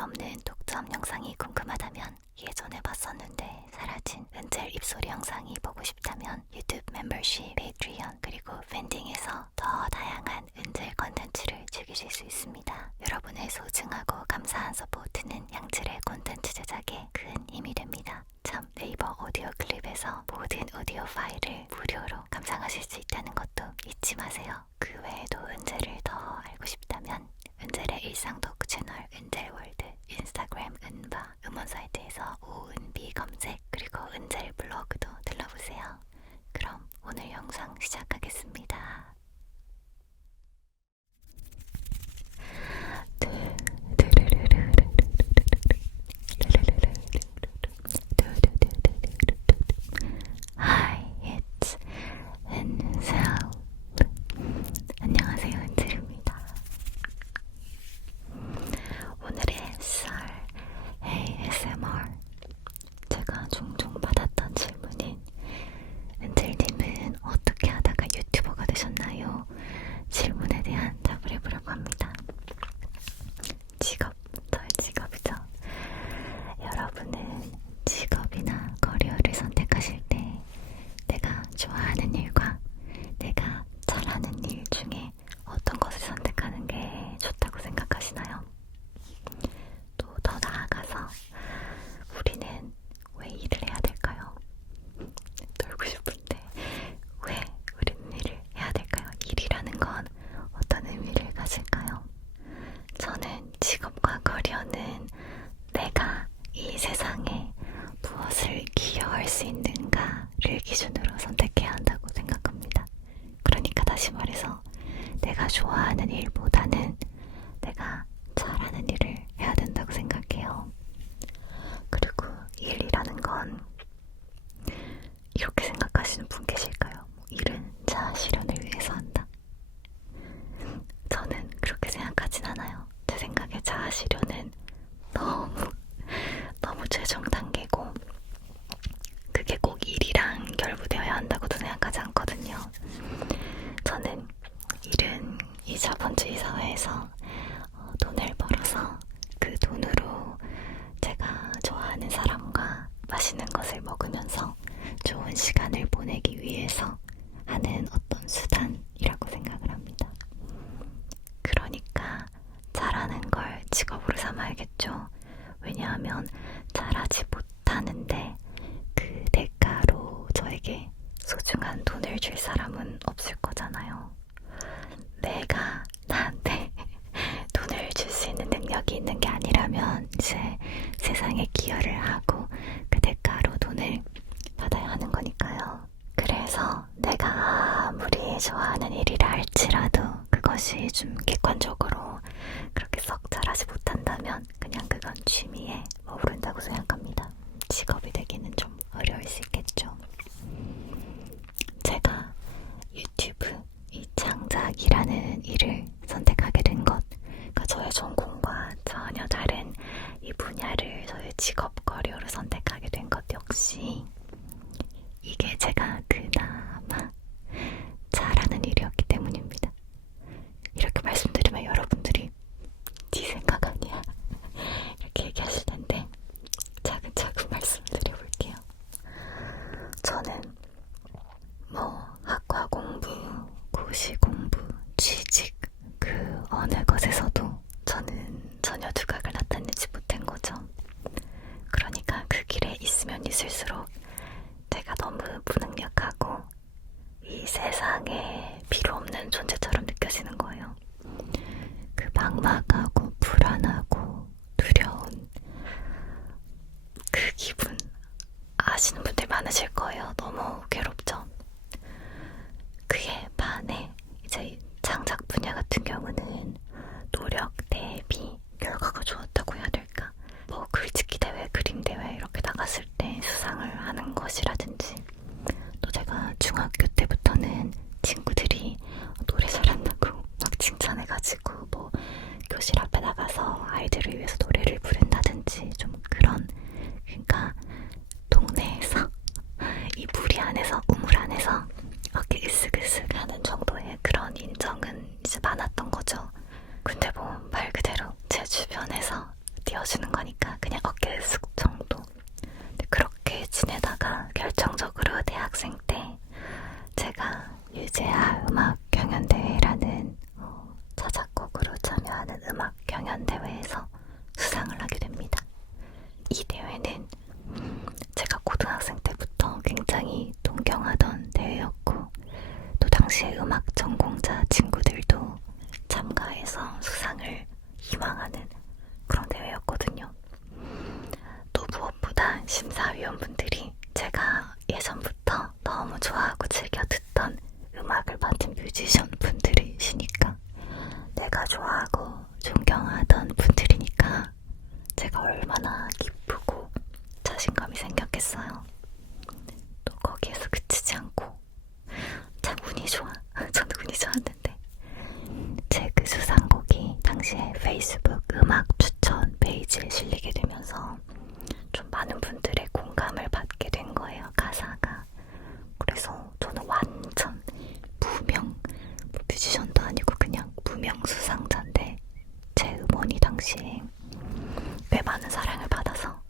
없는 독점 영상이 궁금하다면 예전에 봤었는데 사라진 은젤 입소리 영상이 보고 싶다면 유튜브 멤버십, 페이트리언 그리고 팬딩에서 더 다양한 은젤 컨텐츠를 즐기실 수 있습니다. 여러분의 소중하고 감사한 서포트는 양질의 콘텐츠 제작에 큰 힘이 됩니다. 참 네이버 오디오 클립에서 모든 오디오 파일을 무료로 감상하실 수 있다는 것도 잊지 마세요. 그 외에도 은젤을 더 알고 싶다면 은젤의 일상 토크 채널 은젤월드, 인스타그램 은바, 음원 사이트에서 오은비 검색, 그리고 은젤 블로그도 들러보세요. 그럼 오늘 영상 시작하겠습니다. Hi, it's 은셀. 안녕하세요, 은젤입니다. 오늘의 썰 ASMR. 제가 종종 받았던 질문인 은젤님은 어떻게 하다가 유튜버가 되셨나요? 질문에 대한 답을 해보려고 합니다. 직업, 저의 직업이죠. 여러분은 직업이나 커리어를 선택하실 때 내가 좋아하는 일과 내가 잘하는 일 중에 어떤 것을 선택하는 게 좋다고 생각하시나요? 또 더 나아가서 우리는 왜 일을 해야 될까요? 놀고 싶은데 왜 우리는 일을 해야 될까요? 일이라는 건 어떤 의미를 가질까요? 저는 직업과 커리어는 내가 이 세상에 무엇을 기여할 수 있는가를 기준으로 선택해야 한다고 생각합니다. 그러니까 다시 말해서 내가 좋아하는 일보다는 내가 잘하는 일을 해야 된다고 생각해요. 그리고 일이라는 건 이렇게 생각하시는 분 계실까요? 일은 자아 실현을 위해서 한다. 저는 그렇게 생각하진 않아요. 제 생각에 자아 실현은 너무 최종 단계고 그게 꼭 일이랑 결부되어야 한다고도 생각하지 않거든요. 저는 일은 이 자본주의 사회에서 돈을 벌어서 그 돈으로 제가 좋아하는 사람과 맛있는 것을 먹으면서 좋은 시간을 보내기 위해서 하는 어떤 수단이라고 생각을 합니다. 그러니까 잘하는 걸 직업으로 삼아야겠죠. 왜냐하면 잘하지 못하는데 그 대가로 저에게 소중한 돈을 줄 사람은 없을 거잖아요. 내가 나한테 돈을 줄 수 있는 능력이 있는 게 아니라면 이제 세상에 기여를 하고 그 대가로 돈을 받아야 하는 거니까요. 그래서 내가 아무리 좋아하는 일이라 할지라도 그것이 좀 객관적으로 그렇게 썩 잘하지 못한다면 그냥 그건 취미에 머무른다고 생각합니다. 직업이 되기는 좀 어려울 수 있겠죠. 제가 유튜브 이 창작이라는 일을 선택하게 된 것, 그러니까 저의 전공과 전혀 다른 이 분야를 저의 직업 커리어로 선택하게 된 것 역시 이게 제가 그나마 잘하는 일이었기 때문입니다. 이렇게 말씀드리면 여러분들이 네 생각 아니야 이렇게 얘기하실 텐데 차근차근 말씀을 드려볼게요. 저는 학과 공부, 고시 공부, 취직 그 어느 것에서도 저는 전혀 두각을 나타내지 못한 거죠. 그러니까 그 길에 있으면 있을수록 제가 너무 무능력하고 이 세상에 필요 없는 존재처럼 느껴지는 거예요. 그 막막하고 불안하고 두려운 그 기분 아시는 분들 많으실 거예요. 너무 괴롭죠. 그에 반해 이제 창작 분야 같은 경우는 노력 대비 결과가 좋았다고 해야 될까? 글짓기 대회, 그림 대회 이렇게 나갔을 때 수상을 하는 것이라든지 또 제가 중학교 때부터는 친구들이 노래 잘한다고 막 칭찬해가지고 교실 앞에 나가서 아이들을 위해서 노래를 부른다든지 좀 그런, 그러니까 동네에서 이 무리 안에서 우물 안에서 어깨 으쓱으쓱 하는 정도의 그런 인정은 이제 많았던 거죠. 근데 말 그대로 제 주변에서 띄워주는 거니까 그냥 어깨 숙 정도. 근데 그렇게 지내다가 결정적으로 대학생 때 제가 유재하 음악 경연대회라는 자작곡으로 참여하는 음악 경연대회에서 수상을 하게 됩니다. 이 대회는 제가 고등학생 때부터 굉장히 동경하던 대회였고 또 당시에 음악 전공자 친구들도 참가해서 수상을 희망하는 그런 대회였거든요. 또 무엇보다 심사위원분들이 제가 예전부터 너무 좋아하고 즐겨 듣던 음악을 맡은 뮤지션 분들이시니까 내가 좋아하고 존경하던 분들이니까 제가 얼마나 기쁘고 자신감이 생겼겠어요. 또 거기에서 그치지 않고 참 운이 좋아. 저는 운이 좋았는데 제 그 수상곡이 당시에 페이스북 음악 추천 페이지에 실리게 되면서 좀 많은 분들의 공감을 받게 된 거예요. 가사가. 그래서 저는 완전 무명, 뮤지션도 아니고 그냥 무명 수상자인데 제 음원이 당시에 꽤 많은 사랑을 받아서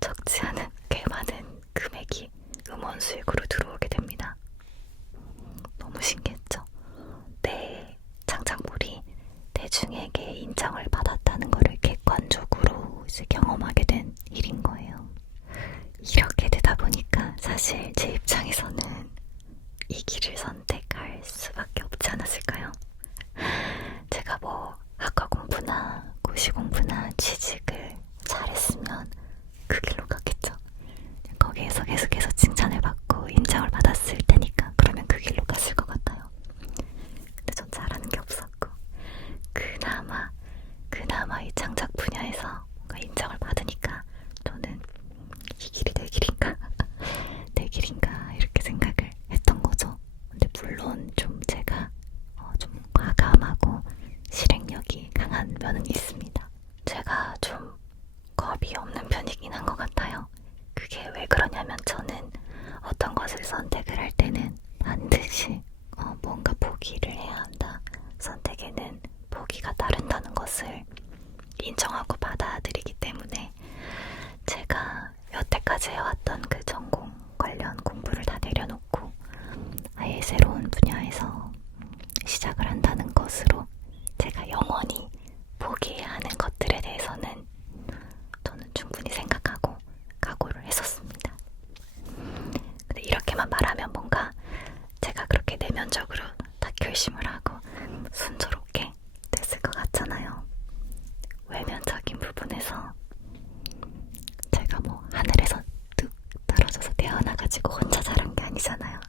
적지 않은 꽤 많은 금액이 음원 수익으로 들어오게 됩니다. 너무 신기했죠? 내 창작물이 대중에게 인정을 받았다는 것을 객관적으로 이제 경험하게 된 일인 거예요. 이렇게 되다 보니까 사실 제 입장에서는 이 길을 선택할 수밖에 없지 않았을까요? 제가 뭐 학과 공부나 고시 공부나 취직을 잘했으면 그 길로 갔겠죠. 거기에서 계속해서 칭찬을 받고 인정을 받았을 테니까 그러면 그 길로 갔을 것 같아요. 근데 전 잘하는 게 없었고 그나마 이 창작 분야에서 뭔가 인정을 받으니까 저는 이 길이 내 길인가? 내 길인가? 이렇게 생각을 했던 거죠. 근데 물론 좀 제가 좀 과감하고 실행력이 강한 면은 있습니다. 제가 좀 겁이 없는 편이긴 한 것 같아요. 그게 왜 그러냐면 저는 어떤 것을 선택을 할 때는 반드시 뭔가 포기를 해야 한다. 선택에는 포기가 따른다는 것을 인정하고 받아들이기 때문에 제가 여태까지 해왔던 그 전공 관련 공부를 다 내려놓고 아예 새로운 분야에서 시작을 한다는 것으로 제가 영원히 포기해야 하는 것들에 대해서는 저는 충분히 생각하고 각오를 했었습니다. 근데 이렇게만 말하면 뭔가 제가 그렇게 내면적으로 다 결심을 하고 순조롭게 됐을 것 같잖아요. 외면적인 부분에서 제가 뭐 하늘에서 뚝 떨어져서 태어나가지고 혼자 자란 게 아니잖아요.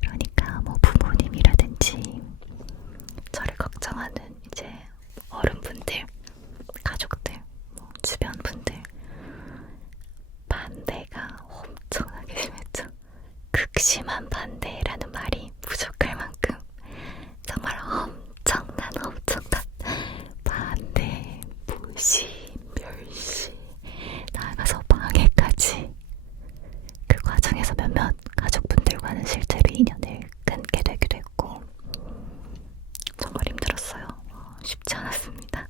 그러니까 뭐 부모님이라든지 저를 걱정하는 이제 어른분들, 가족들, 뭐 주변 분들 반대가 엄청나게 심했죠. 극심한 반대라는 말이 부족할 만큼 정말 엄청난 반대, 무시, 멸시, 나아가서 방해까지. 그 과정에서 몇몇 가족분들과는 실제로 인연을 끊게 되기도 했고 정말 힘들었어요. 쉽지 않았습니다.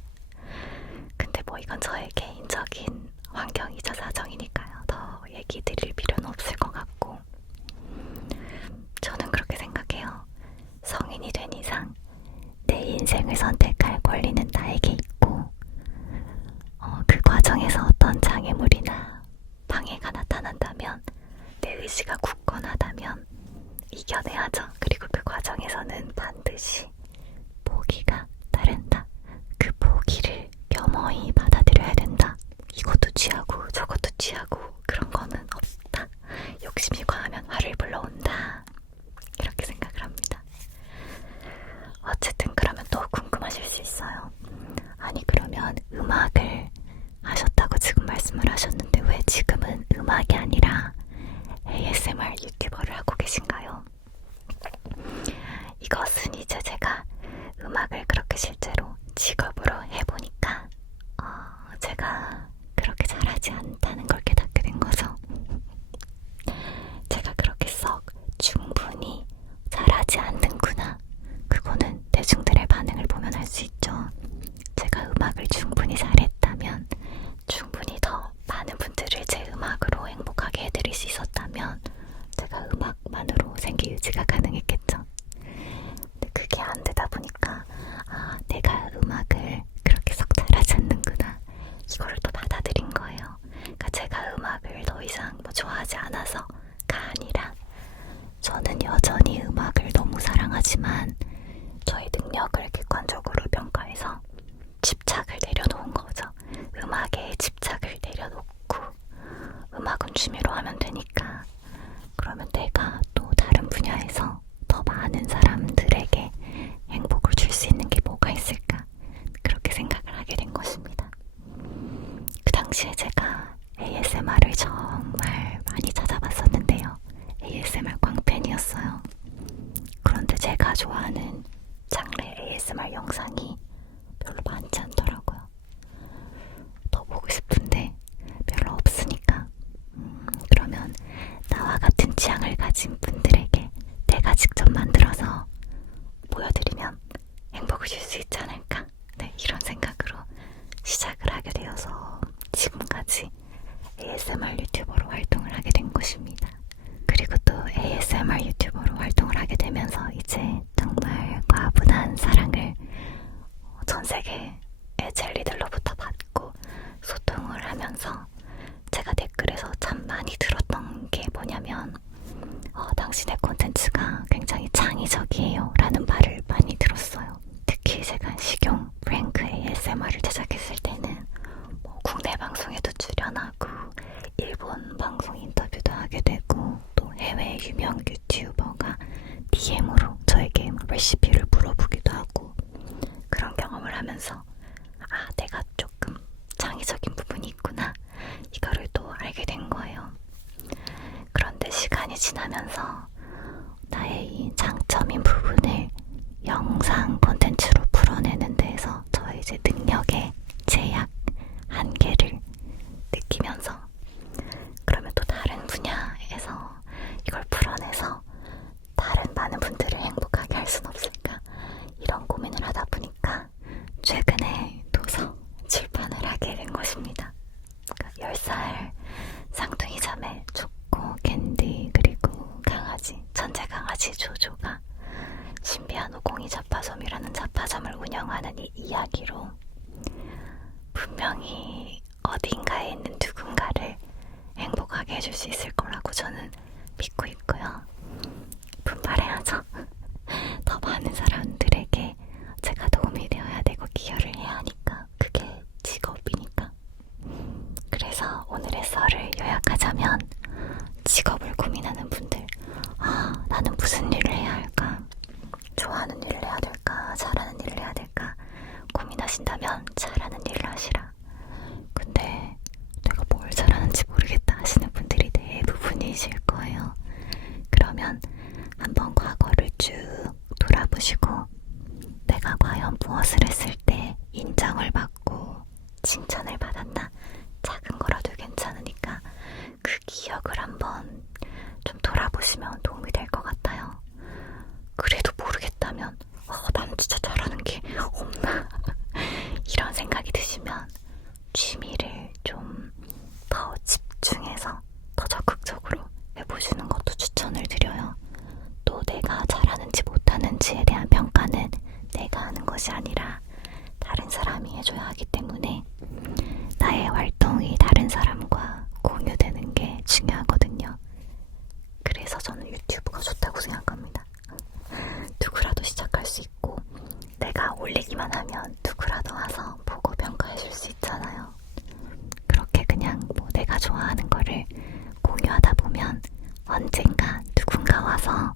근데 뭐 이건 저의 개인적인 환경이자 사정이니까요. 더 얘기 드릴 필요는 없을 것 같고 저는 그렇게 생각해요. 성인이 된 이상 내 인생을 선택할 권리는 나에게 있고 그 과정에서 어떤 장애물이나 방해가 나타난다면 내 의지가 굳건하다면 이겨내야죠. 그리고 그 과정에서는 반드시 포기가 따른다. 그 포기를 겸허히 받아들여야 된다. 이것도 취하고 저것도 취하고 그런 거는 없다. 욕심이 과하면 화를 불러온다. 이렇게 생각을 합니다. 어쨌든 그러면 또 궁금하실 수 있어요. 아니 그러면 음악을 하셨다고 지금 말씀을 하셨는데 왜 지금은 음악이 아니라 ASMR 유튜버를 하고 계신가요? 이것은 이제 제가 음악을 그렇게 실제로 직업으로 해보니까 제가 그렇게 잘하지 않다는 걸 깨닫게 된 거죠. 제가 그렇게 썩 충분히 잘하지 않는구나. 그거는 대중들의 반응을 보면 알 수 있죠. 제가 음악을 충분히 잘했다면 이상 뭐 좋아하지 않아서가 아니라 저는 여전히 음악을 너무 사랑하지만 저의 능력을 객관적으로 평가해서 집착을 내려놓은 거죠. 음악에 집착을 내려놓고 음악은 취미로 하면 되니까 그러면 내가 또 다른 분야에서 더 많은 사람들에게 행복을 줄 수 있는 게 뭐가 있을까? 그렇게 생각을 하게 된 것입니다. 그 당시에 제가 ASMR을 정말 많이 찾아봤었는데요. ASMR 광팬이었어요. 그런데 제가 좋아하는 장르 ASMR 영상이 별로 많지 않더라고요. 더 보고 싶은데 별로 없으니까 그러면 나와 같은 취향을 가진 분들에게 내가 직접 만들어서 보여드리면 행복을 줄 수 있지 않을까? 네, 이런 생각으로 시작을 하게 되어서 지금까지 ASMR 유튜버로 활동을 하게 된 것입니다. 그리고 또 ASMR 유튜버로 활동을 하게 되면서 이제 정말 과분한 사랑을 전 세계의 젤리들로부터 받고 소통을 하면서 제가 댓글에서 참 많이 들었던 게 뭐냐면 당신의 콘텐츠가 굉장히 창의적이에요 라는 말을 많이 들었어요. 특히 제가 식용 프랭크 ASMR을 제작했을 때는 뭐 국내 방송에도 출연하고 일본 방송 인터뷰도 하게 되고 또 해외 유명 유튜버가 DM으로 저에게 레시피를 물어보기도 하고 그런 경험을 하면서 내가 조금 창의적인 부분이 있구나 이거를 또 알게 된 거예요. 그런데 시간이 지나면서 나의 이 장점인 부분을 영상 콘텐츠로 풀어내는 데에서 저의 이제 능력의 제약, 한계를 느끼면서 그러면 또 다른 분야에서 이걸 풀어내서 다른 많은 분들을 행복하게 할 순 없을까 이런 고민을 하다 보니까 최근에 도서 출판을 하게 된 것입니다. 10살 쌍둥이 자매 초코, 캔디 그리고 강아지, 천재 강아지 조조가 신비한 오공이 자파점이라는 자파점을 운영하는 이 이야기로 분명히 어딘가에 있는 누군가를 행복하게 해줄 수 있을 거라고 저는 믿고 있고요. 분발해야죠. 더 많은 사람들에게 제가 도움이 되어야 되고 기여를 해야 하니까 그게 직업이니까. 그래서 오늘의 썰을 요약하자면 직업을 고민하는 분들 나는 무슨 일을 해야 할까? 좋아하는 일을 해야 될까? 잘하는 일을 해야 될까? 고민하신다면 잘하는 일을 하시라. 근데 내가 뭘 잘하는지 모르겠다 하시는 분들이 대부분이실 거예요. 그러면 한번 과거를 쭉 돌아보시고 내가 과연 무엇을 했을 때 인정을 받고 칭찬을 받았나? 작은 거라도 괜찮으니까 그 기억을 한번 좀 돌아보시면 도움이 될 것 같아요. 그래도 모르겠다면 나는 진짜 잘하는 게 없나? 이런 생각이 드시면 취미를 좀 더 집중해서 더 적극적으로 해보시는 것도 추천을 드려요. 또 내가 잘하는지 못하는지에 대한 평가는 내가 하는 것이 아니라 다른 사람이 해줘야 하기 때문에 나의 활동이 다른 사람과 공유되는 게 중요하거든요. 그래서 저는 유튜브가 좋다고 생각합니다. 누구라도 시작할 수 있고 내가 올리기만 하면 누구라도 와서 보고 평가해줄 수 있잖아요. 그렇게 그냥 뭐 내가 좋아하는 거를 공유하다 보면 언젠가 누군가 와서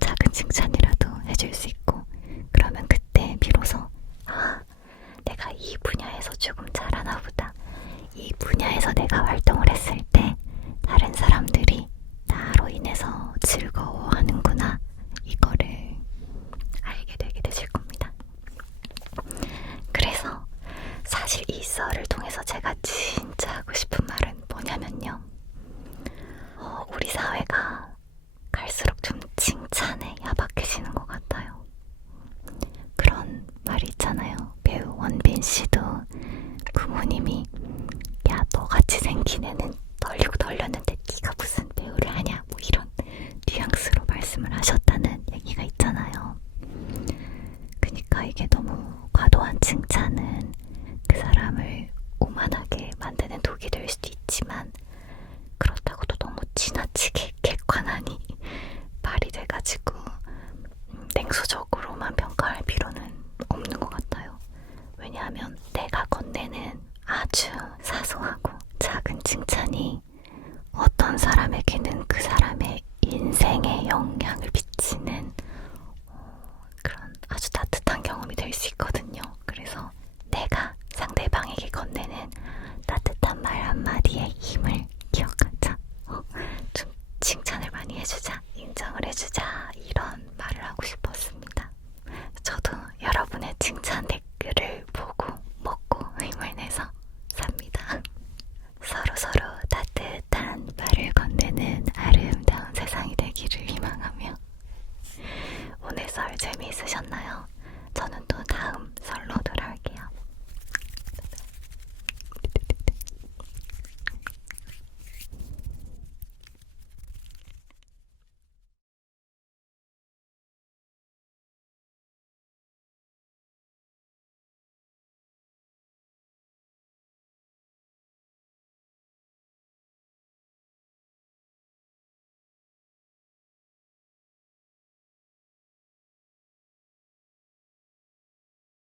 작은 칭찬이라도 해줄 수 있고 그러면 그때 비로소 내가 이 분야에서 조금 잘하나 보다. 이 분야에서 내가 활동을 했을 때 다른 사람들이 나로 인해서 즐거워하는구나. 이거를 알게 되게 되실 겁니다. 그래서 사실 이 썰을 통해서 제가 진짜 하고 싶은 말은 뭐냐면요. 우리 사회가 갈수록 좀 칭찬에 야박해지는 것 같아요. 그런 말이 있잖아요. 배우 원빈 씨도 부모님이 야 너같이 생긴 애는 널리고 널렸는데 네가 무슨 배우를 하냐 뭐 이런 뉘앙스로 말씀을 하셨다는 얘기가 있잖아요. 그러니까 이게 너무 과도한 칭찬은 그 사람을 오만하게 만드는 독이 될 수도 있지만 지나치게 객관하니 발이 돼가지고 냉소적으로만 평가할 필요는 없는 것 같아요. 왜냐하면 내가 건네는 아주 사소하고 작은 칭찬이 어떤 사람에게는 그 사람의 인생에 영향을 미치는 그런 아주 따뜻한 경험이 될 수 있거든요. 그래서 내가 상대방에게 건네는 따뜻한 말 한마디의 힘을 기억하자. 좀 칭찬을 많이 해주자, 인정을 해주자, 이런 말을 하고 싶었습니다. 저도 여러분의 칭찬 댓글을 보고 먹고 힘을 내서 삽니다. 서로서로 따뜻한 말을 건네는 아름다운 세상이 되기를 희망하며 오늘 썰 재미있으셨나요? 저는 또 다음